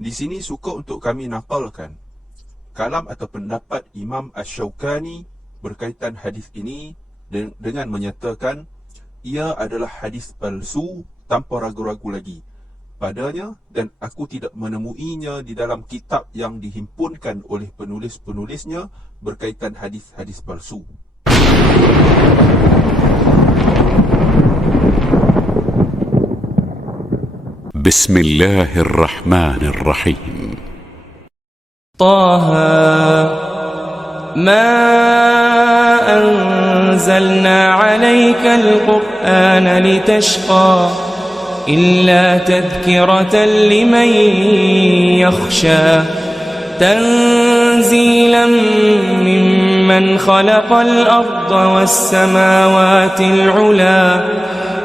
Di sini suka untuk kami nakalkan kalam atau pendapat Imam Asy-Syaukani berkaitan hadis ini dengan menyatakan ia adalah hadis palsu tanpa ragu-ragu lagi padanya, dan aku tidak menemuinya di dalam kitab yang dihimpunkan oleh penulis-penulisnya berkaitan hadis-hadis palsu. بسم الله الرحمن الرحيم طه ما أنزلنا عليك القرآن لتشقى إلا تذكرة لمن يخشى تنزيلا ممن خلق الأرض والسماوات العلى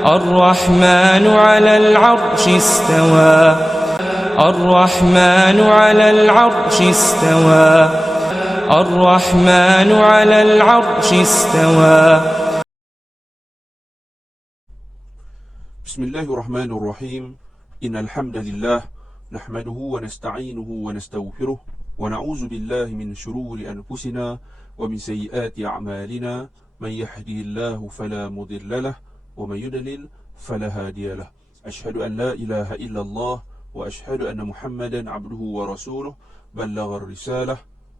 الرحمن على العرش استوى الرحمن على العرش استوى الرحمن على العرش استوى. بسم الله الرحمن الرحيم. إن الحمد لله نحمده ونستعينه ونستغفره ونعوذ بالله من شرور أنفسنا ومن سيئات أعمالنا. من يهده الله فلا مضل له ومن يضلل فلا هادي له. أشهد أن لا إله إلا الله وأشهد أن محمدا عبده ورسوله بلغ الرسالة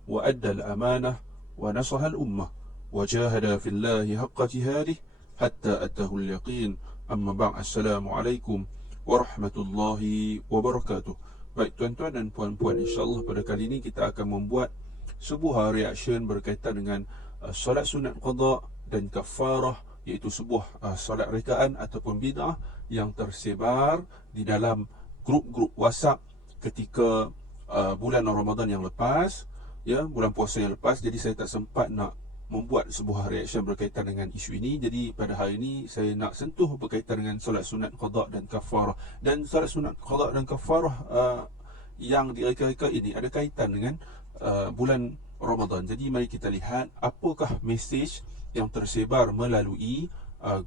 وأدى الأمانة ونصح الأمة وجاهد في الله حق جهاده حتى أتاه اليقين. أما بعد. السلام عليكم warahmatullahi wabarakatuh. Baik tuan-tuan dan puan-puan, insyaAllah pada kali ini kita akan membuat sebuah reaction berkaitan dengan solat sunat qada dan kafarah, iaitu sebuah solat rekaan ataupun bid'ah yang tersebar di dalam grup-grup WhatsApp ketika bulan Ramadan yang lepas, ya, bulan puasa yang lepas. Jadi saya tak sempat nak membuat sebuah reaction berkaitan dengan isu ini. Jadi pada hari ini saya nak sentuh berkaitan dengan solat sunat qada dan kafarah. Dan solat sunat qada dan kafarah yang direka-reka ini ada kaitan dengan bulan Ramadan. Jadi mari kita lihat apakah mesej yang tersebar melalui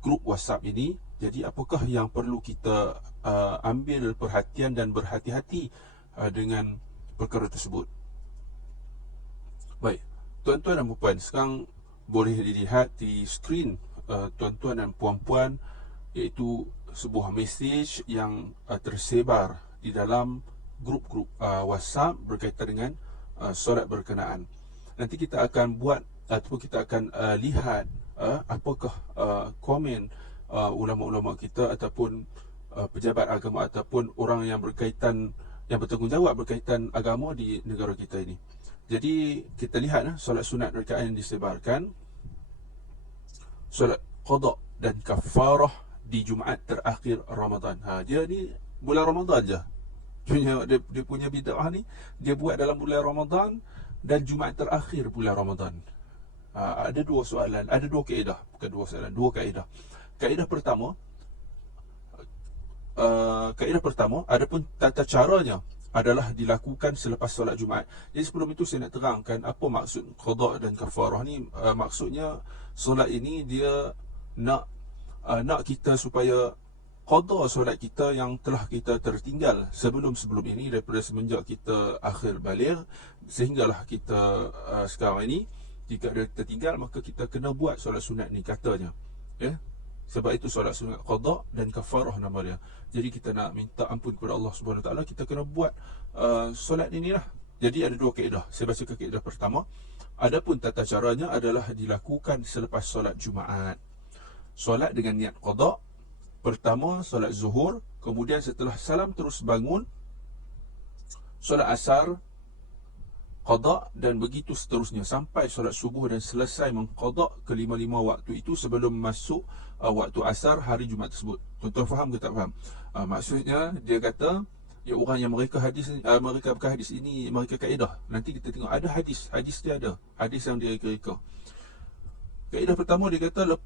grup WhatsApp ini. Jadi apakah yang perlu kita ambil perhatian dan berhati-hati dengan perkara tersebut. Baik, tuan-tuan dan puan-puan, sekarang boleh dilihat di skrin tuan-tuan dan puan-puan, iaitu sebuah mesej yang tersebar di dalam grup-grup WhatsApp berkaitan dengan solat berkenaan. Nanti kita akan buat ataupun kita akan lihat apakah komen ulama-ulama kita ataupun pejabat agama ataupun orang yang berkaitan, yang bertanggungjawab berkaitan agama di negara kita ini. Jadi kita lihat solat sunat rekaan yang disebarkan, solat qada dan kafarah di Jumaat terakhir Ramadan. Dia ni bulan Ramadan je. Dia punya bid'ah ni dia buat dalam bulan Ramadan dan Jumaat terakhir bulan Ramadan. Ada dua soalan, ada dua kaedah, bukan dua soalan, dua kaedah. Kaedah pertama, adapun tata caranya adalah dilakukan selepas solat Jumaat. Jadi sebelum itu saya nak terangkan apa maksud qada dan kafarah ni. Maksudnya solat ini dia nak kita supaya qada solat kita yang telah kita tertinggal sebelum ini, daripada semenjak kita akhir baligh sehinggalah kita sekarang ini. Jika ada tertinggal, maka kita kena buat solat sunat ni katanya, ya. Sebab itu solat sunat qada dan kafarah nama dia. Jadi kita nak minta ampun kepada Allah Subhanahu Wa Taala, kita kena buat solat ini lah. Jadi ada dua kaedah. Saya bacakan kaedah pertama. Adapun tata caranya adalah dilakukan selepas solat Jumaat. Solat dengan niat qada. Pertama solat zuhur, kemudian setelah salam terus bangun solat asar qada, dan begitu seterusnya sampai solat subuh dan selesai mengqada kelima-lima waktu itu sebelum masuk waktu asar hari Jumaat tersebut. Tuan-tuan faham ke tak faham? Maksudnya dia kata, ya, orang yang mereka bukan hadis ini, mereka kaedah. Nanti kita tengok ada hadis dia ada hadis yang dia reka-reka. Kaedah pertama dia kata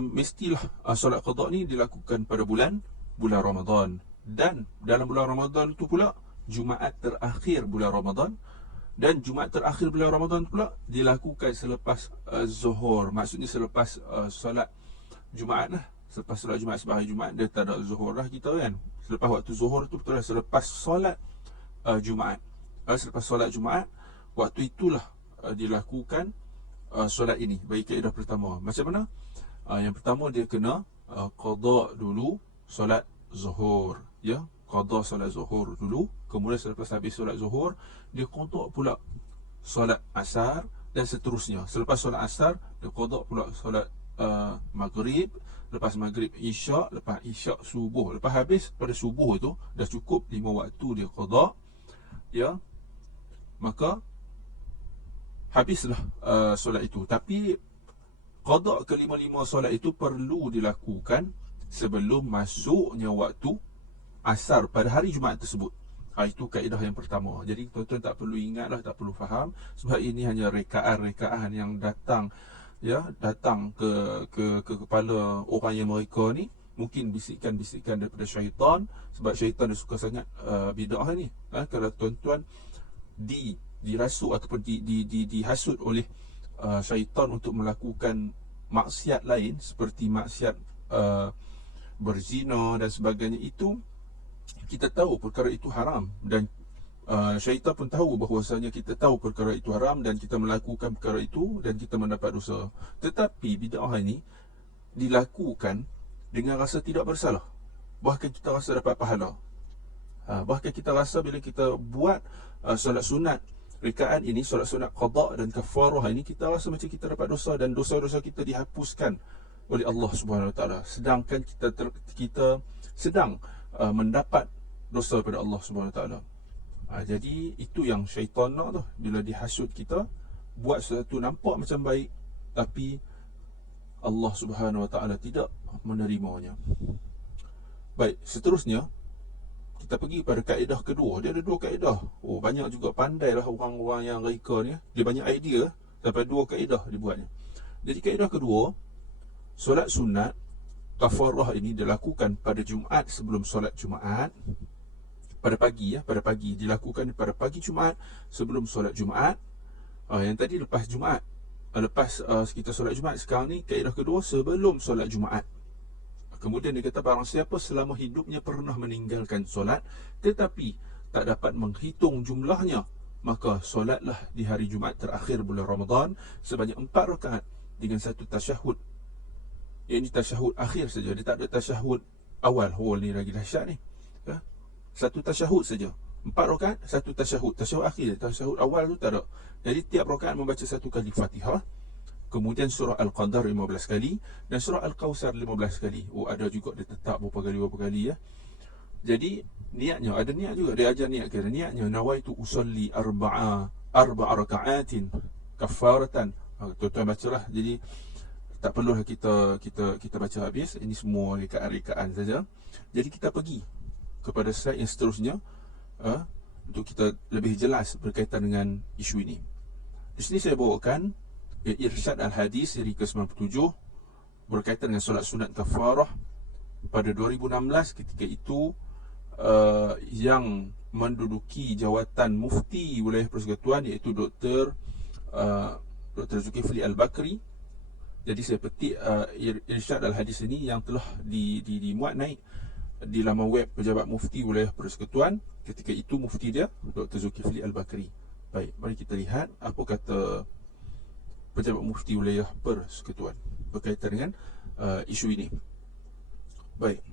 mestilah solat qada ni dilakukan pada bulan Ramadan, dan dalam bulan Ramadan itu pula Jumaat terakhir bulan Ramadan. Dan Jumaat terakhir bulan Ramadan pula dilakukan selepas zuhur. Maksudnya selepas solat Jumaat lah. Selepas solat Jumaat, sebab hari Jumaat dia tak ada zuhur lah kita kan. Selepas waktu zuhur tu betul lah, selepas solat Jumaat. Selepas solat Jumaat, waktu itulah dilakukan solat ini. Bagi kaedah pertama, macam mana? Yang pertama, dia kena qada dulu solat zuhur, ya, qada solat zuhur dulu. Kemudian selepas habis solat zuhur, dia qada pula solat asar dan seterusnya. Selepas solat asar, dia qada pula solat maghrib, lepas maghrib isyak, lepas isyak subuh. Lepas habis pada subuh tu dah cukup 5 waktu dia qada, ya, maka habislah solat itu. Tapi qada kelima-lima solat itu perlu dilakukan sebelum masuknya waktu asar pada hari Jumaat tersebut. Itu kaedah yang pertama. Jadi tuan-tuan tak perlu ingatlah, tak perlu faham, sebab ini hanya rekaan-rekaan yang datang, ya, datang ke kepala orang yang mereka ni. Mungkin bisikan-bisikan daripada syaitan, sebab syaitan dia suka sangat bid'ah ni. Kalau tuan-tuan dirasuk ataupun dihasut oleh syaitan untuk melakukan maksiat lain, seperti maksiat berzina dan sebagainya, itu kita tahu perkara itu haram, dan syaitan pun tahu bahawasanya kita tahu perkara itu haram dan kita melakukan perkara itu dan kita mendapat dosa. Tetapi bid'ah ini dilakukan dengan rasa tidak bersalah, bahkan kita rasa dapat pahala. Bahkan kita rasa bila kita buat solat sunat rekaan ini, solat sunat qada dan kafarah ini, kita rasa macam kita dapat dosa dan dosa-dosa kita dihapuskan oleh Allah Subhanahu Wa Taala, sedangkan kita sedang mendapat dosa daripada Allah Subhanahu Wa Taala. Jadi itu yang syaitan nak tu, bila dihasut kita buat sesuatu nampak macam baik, tapi Allah Subhanahu Wa Taala tidak menerimanya. Baik, seterusnya kita pergi pada kaedah kedua. Dia ada 2 kaedah. Banyak juga pandailah orang-orang yang reka ni, dia banyak idea, sampai 2 kaedah dibuatnya. Jadi kaedah kedua, solat sunat kafarah ini dilakukan pada Jumaat sebelum solat Jumaat, pada pagi, ya, pada pagi, dilakukan pada pagi Jumaat sebelum solat Jumaat. Yang tadi lepas Jumaat, lepas kita solat Jumaat. Sekarang ni kaedah kedua, sebelum solat Jumaat. Kemudian dia kata, barang siapa selama hidupnya pernah meninggalkan solat tetapi tak dapat menghitung jumlahnya, maka solatlah di hari Jumaat terakhir bulan Ramadan sebanyak 4 rakaat dengan 1 tasyahud. Ini tasyahud akhir saja, dia tak ada tasyahud awal. Ni lagi dahsyat ni, ya? 1 tasyahud saja, 4 rakaat, 1 tasyahud. Tasyahud akhir, tasyahud awal tu tak ada. Jadi tiap rakaat membaca 1 kali Fatihah, kemudian surah Al-Qadar 15 kali dan surah Al-Kawthar 15 kali. Ada juga dia tetap berapa kali, ya. Jadi niatnya, ada niat juga, dia ajar niat kira. Niatnya, nawaitu usalli arba'a raka'atin kafaratan. Tuan-tuan bacalah. Jadi tak perlulah kita baca habis. Ini semua rekaan-rekaan saja. Jadi kita pergi kepada slide yang seterusnya, untuk kita lebih jelas berkaitan dengan isu ini. Di sini saya bawakan Irsyad Al-Hadis siri ke-97 berkaitan dengan solat sunat kafarah pada 2016. Ketika itu yang menduduki jawatan mufti wilayah Persekutuan iaitu Dr. Zulkifli Al-Bakri. Jadi saya petik Irsyad Al-Hadis ini yang telah dimuat naik di laman web Pejabat Mufti Wilayah Persekutuan. Ketika itu mufti dia Dr. Zulkifli Al-Bakri. Baik, mari kita lihat apa kata Pejabat Mufti Wilayah Persekutuan berkaitan dengan isu ini. Baik,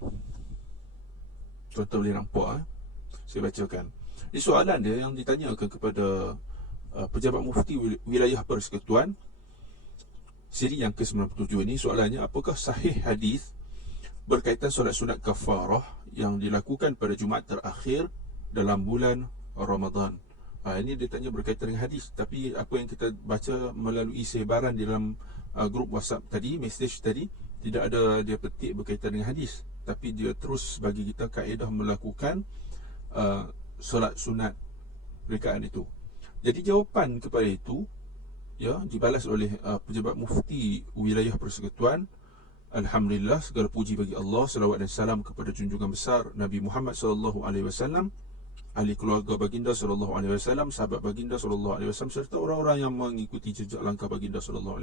tuan-tuan boleh nampak, saya bacakan. Ini soalan dia yang ditanyakan kepada Pejabat Mufti Wilayah Persekutuan, siri yang ke-97 ini. Soalannya, apakah sahih hadis berkaitan solat sunat kafarah yang dilakukan pada Jumaat terakhir dalam bulan Ramadan? Ini dia tanya berkaitan dengan hadis, tapi apa yang kita baca melalui sebaran di dalam grup WhatsApp tadi, message tadi, tidak ada dia petik berkaitan dengan hadis, tapi dia terus bagi kita kaedah melakukan solat sunat rekaan itu. Jadi jawapan kepada itu, ya, dibalas oleh Pejabat Mufti Wilayah Persekutuan. Alhamdulillah, segala puji bagi Allah, salawat dan salam kepada junjungan besar Nabi Muhammad SAW, ahli keluarga baginda SAW, sahabat baginda SAW, serta orang-orang yang mengikuti jejak langkah baginda SAW.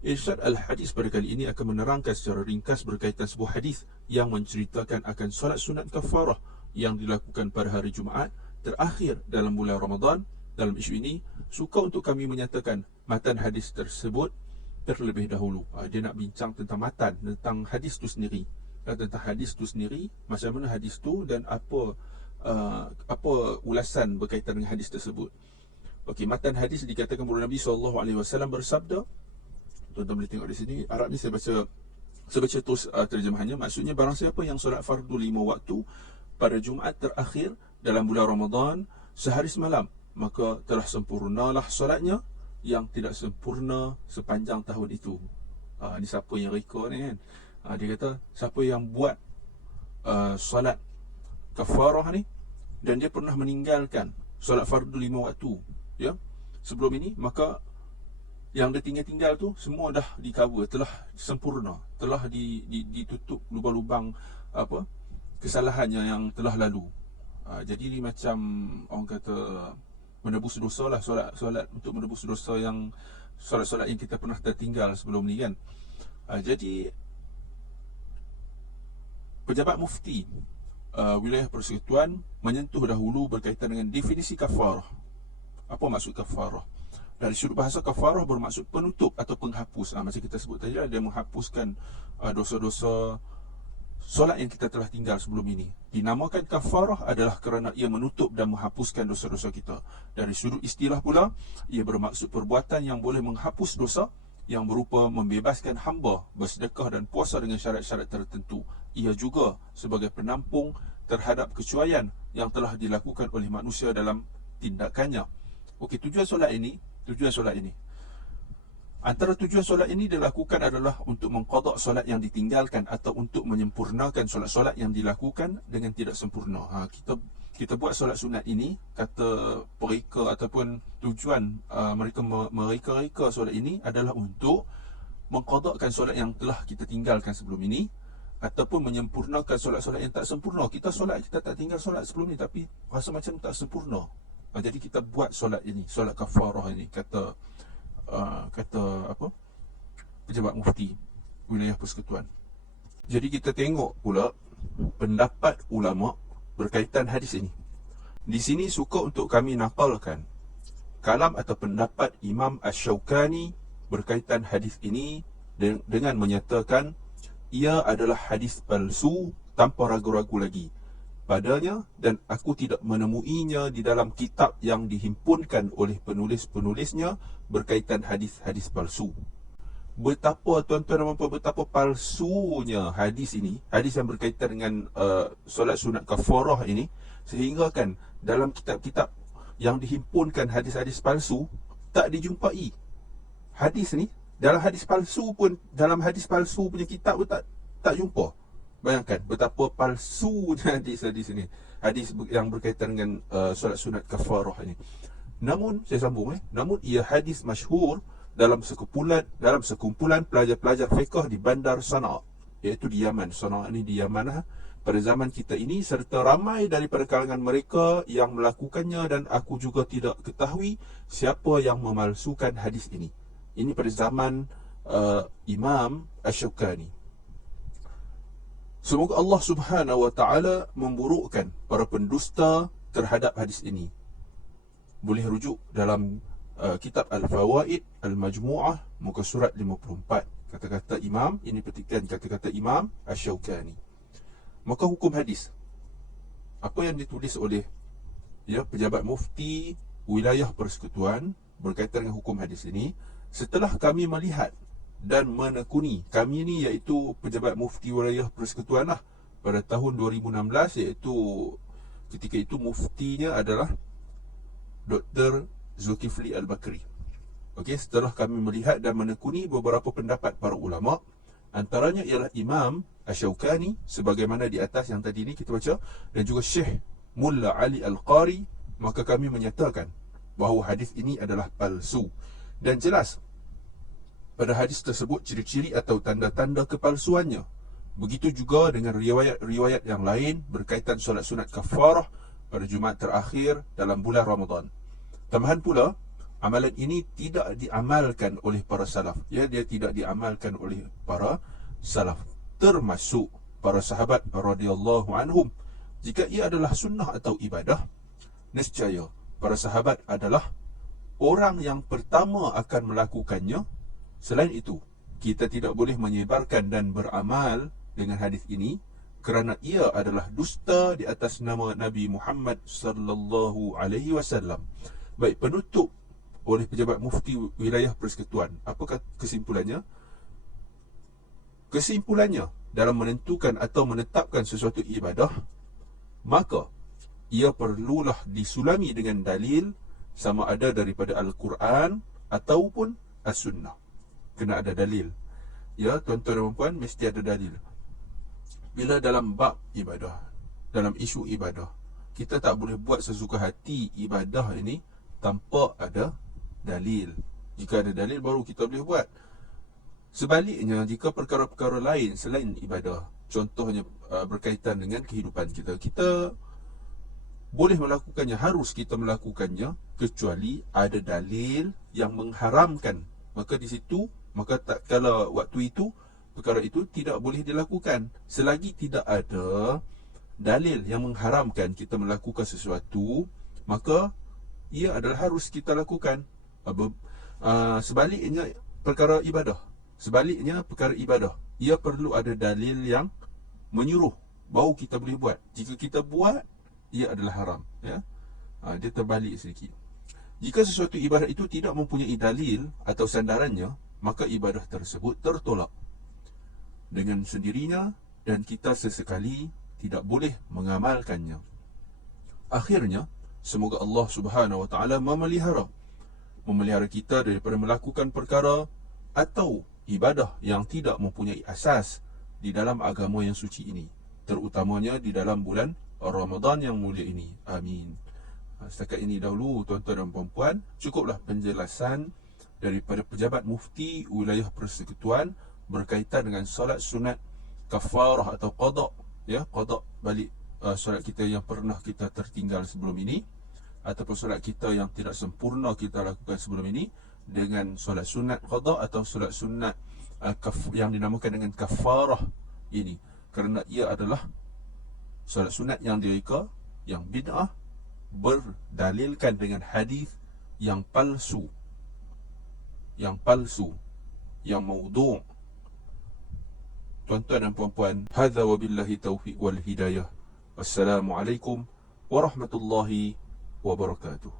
Irsyad Al-Hadis pada kali ini akan menerangkan secara ringkas berkaitan sebuah hadis yang menceritakan akan solat sunat kafarah yang dilakukan pada hari Jumaat terakhir dalam bulan Ramadan. Dalam isu ini, suka untuk kami menyatakan matan hadis tersebut terlebih dahulu. Dia nak bincang tentang matan, tentang hadis tu sendiri, tentang hadis tu sendiri, macam mana hadis tu dan apa ulasan berkaitan dengan hadis tersebut. Okey, matan hadis dikatakan bahawa Nabi SAW bersabda. Tuan-tuan boleh tengok di sini. Arab ni saya baca terus terjemahannya. Maksudnya, barang siapa yang solat fardu 5 waktu pada Jumaat terakhir dalam bulan Ramadan sehari semalam, maka telah sempurnalah solatnya yang tidak sempurna sepanjang tahun itu. Ni siapa yang reka ni kan? Dia kata siapa yang buat solat kafarah ni dan dia pernah meninggalkan solat fardu 5 waktu, ya, sebelum ini, maka yang dia tinggal tu semua dah di cover, telah sempurna, telah ditutup lubang-lubang kesalahannya yang telah lalu. Jadi ni macam orang kata menebus dosa lah, solat untuk menebus dosa yang solat-solat yang kita pernah tertinggal sebelum ni kan. Jadi pejabat mufti wilayah persekutuan menyentuh dahulu berkaitan dengan definisi kafarah. Apa maksud kafarah? Dari sudut bahasa, kafarah bermaksud penutup atau penghapus. Macam kita sebut tadi, dia menghapuskan dosa-dosa solat yang kita telah tinggal sebelum ini. Dinamakan kafarah adalah kerana ia menutup dan menghapuskan dosa-dosa kita. Dari sudut istilah pula, ia bermaksud perbuatan yang boleh menghapus dosa, yang berupa membebaskan hamba bersedekah dan puasa dengan syarat-syarat tertentu. Ia juga sebagai penampung terhadap kecuaian yang telah dilakukan oleh manusia dalam tindakannya. Okey, tujuan solat ini, antara tujuan solat ini dilakukan adalah untuk mengqada solat yang ditinggalkan atau untuk menyempurnakan solat-solat yang dilakukan dengan tidak sempurna. Kita buat solat sunat ini, kata mereka ataupun tujuan mereka mereka solat ini adalah untuk mengqadakan solat yang telah kita tinggalkan sebelum ini, ataupun menyempurnakan solat-solat yang tak sempurna. Kita tak tinggal solat sebelum ni tapi rasa macam tak sempurna. Jadi kita buat solat ini, solat kafarah ini, kata pejabat mufti wilayah persekutuan. Jadi kita tengok pula pendapat ulama berkaitan hadis ini. Di sini suka untuk kami nakalkan kalam atau pendapat Imam Asy-Syaukani berkaitan hadis ini dengan menyatakan ia adalah hadis palsu tanpa ragu-ragu lagi padanya, dan aku tidak menemuinya di dalam kitab yang dihimpunkan oleh penulis-penulisnya berkaitan hadis-hadis palsu. Betapa tuan-tuan dan puan, betapa palsunya hadis ini, hadis yang berkaitan dengan solat sunat kafarah ini, sehingga kan dalam kitab-kitab yang dihimpunkan hadis-hadis palsu tak dijumpai hadis ni. Dalam hadis palsu punya kitab pun tak jumpa. Bayangkan betapa palsunya hadis-hadis ini, hadis yang berkaitan dengan solat sunat kafarah ini. Namun saya sambung namun ia hadis masyhur dalam sekumpulan pelajar-pelajar fiqh di bandar Sana'a, iaitu di Yaman. Sana'a ini di Yaman pada zaman kita ini, serta ramai daripada kalangan mereka yang melakukannya, dan aku juga tidak ketahui siapa yang memalsukan hadis ini. Ini pada zaman Imam Asy-Syaukani. Semoga Allah Subhanahu wa ta'ala memburukkan para pendusta terhadap hadis ini. Boleh rujuk dalam kitab Al-Fawaid Al-Majmu'ah muka surat 54. Kata-kata Imam, ini petikan kata-kata Imam Asy-Syaukani. Maka hukum hadis, apa yang ditulis oleh pejabat mufti wilayah persekutuan berkaitan dengan hukum hadis ini, setelah kami melihat dan menekuni, kami ni iaitu pejabat mufti wilayah persekutuan lah, pada tahun 2016, iaitu ketika itu muftinya adalah Dr. Zulkifli Al-Bakri. Okey, setelah kami melihat dan menekuni beberapa pendapat para ulama, antaranya ialah Imam Asy-Syaukani sebagaimana di atas yang tadi ni kita baca, dan juga Syekh Mulla Ali Al-Qari, maka kami menyatakan bahawa hadis ini adalah palsu. Dan jelas pada hadis tersebut ciri-ciri atau tanda-tanda kepalsuannya. Begitu juga dengan riwayat-riwayat yang lain berkaitan solat sunat kafarah pada Jumaat terakhir dalam bulan Ramadan. Tambahan pula, amalan ini tidak diamalkan oleh para salaf. Dia tidak diamalkan oleh para salaf, termasuk para sahabat radhiyallahu anhum. Jika ia adalah sunnah atau ibadah, nescaya para sahabat adalah orang yang pertama akan melakukannya. Selain itu, kita tidak boleh menyebarkan dan beramal dengan hadis ini kerana ia adalah dusta di atas nama Nabi Muhammad sallallahu alaihi wasallam. Baik, penutup oleh pejabat mufti wilayah persekutuan. Apakah kesimpulannya? Kesimpulannya, dalam menentukan atau menetapkan sesuatu ibadah, maka ia perlulah disulami dengan dalil, sama ada daripada Al-Quran ataupun As-Sunnah. Kena ada dalil. Ya, tuan-tuan dan puan, mesti ada dalil. Bila dalam bab ibadah, dalam isu ibadah, kita tak boleh buat sesuka hati ibadah ini tanpa ada dalil. Jika ada dalil, baru kita boleh buat. Sebaliknya, jika perkara-perkara lain selain ibadah, contohnya berkaitan dengan kehidupan kita, kita boleh melakukannya, harus kita melakukannya kecuali ada dalil yang mengharamkan. Maka di situ, maka tak kala waktu itu perkara itu tidak boleh dilakukan. Selagi tidak ada dalil yang mengharamkan kita melakukan sesuatu, maka ia adalah harus kita lakukan. Sebaliknya perkara ibadah, ia perlu ada dalil yang menyuruh baru kita boleh buat. Jika kita buat, ia adalah haram, ya. Dia terbalik sedikit. Jika sesuatu ibadah itu tidak mempunyai dalil atau sandarannya, maka ibadah tersebut tertolak dengan sendirinya dan kita sesekali tidak boleh mengamalkannya. Akhirnya, semoga Allah Subhanahu wa taala memelihara kita daripada melakukan perkara atau ibadah yang tidak mempunyai asas di dalam agama yang suci ini, terutamanya di dalam bulan Ramadan yang mulia ini. Amin. Setakat ini dahulu, tuan-tuan dan puan-puan, cukuplah penjelasan daripada pejabat mufti wilayah persekutuan berkaitan dengan solat sunat kafarah atau qada, ya, qada balik solat kita yang pernah kita tertinggal sebelum ini, ataupun solat kita yang tidak sempurna kita lakukan sebelum ini, dengan solat sunat qada atau solat sunat yang dinamakan dengan kafarah ini, kerana ia adalah solat sunat yang direka, yang bid'ah, berdalilkan dengan hadis yang palsu, yang maudhu'. Tuan-tuan dan puan-puan, hadza wabillahi taufiq wal hidayah. Wassalamualaikum warahmatullahi wabarakatuh.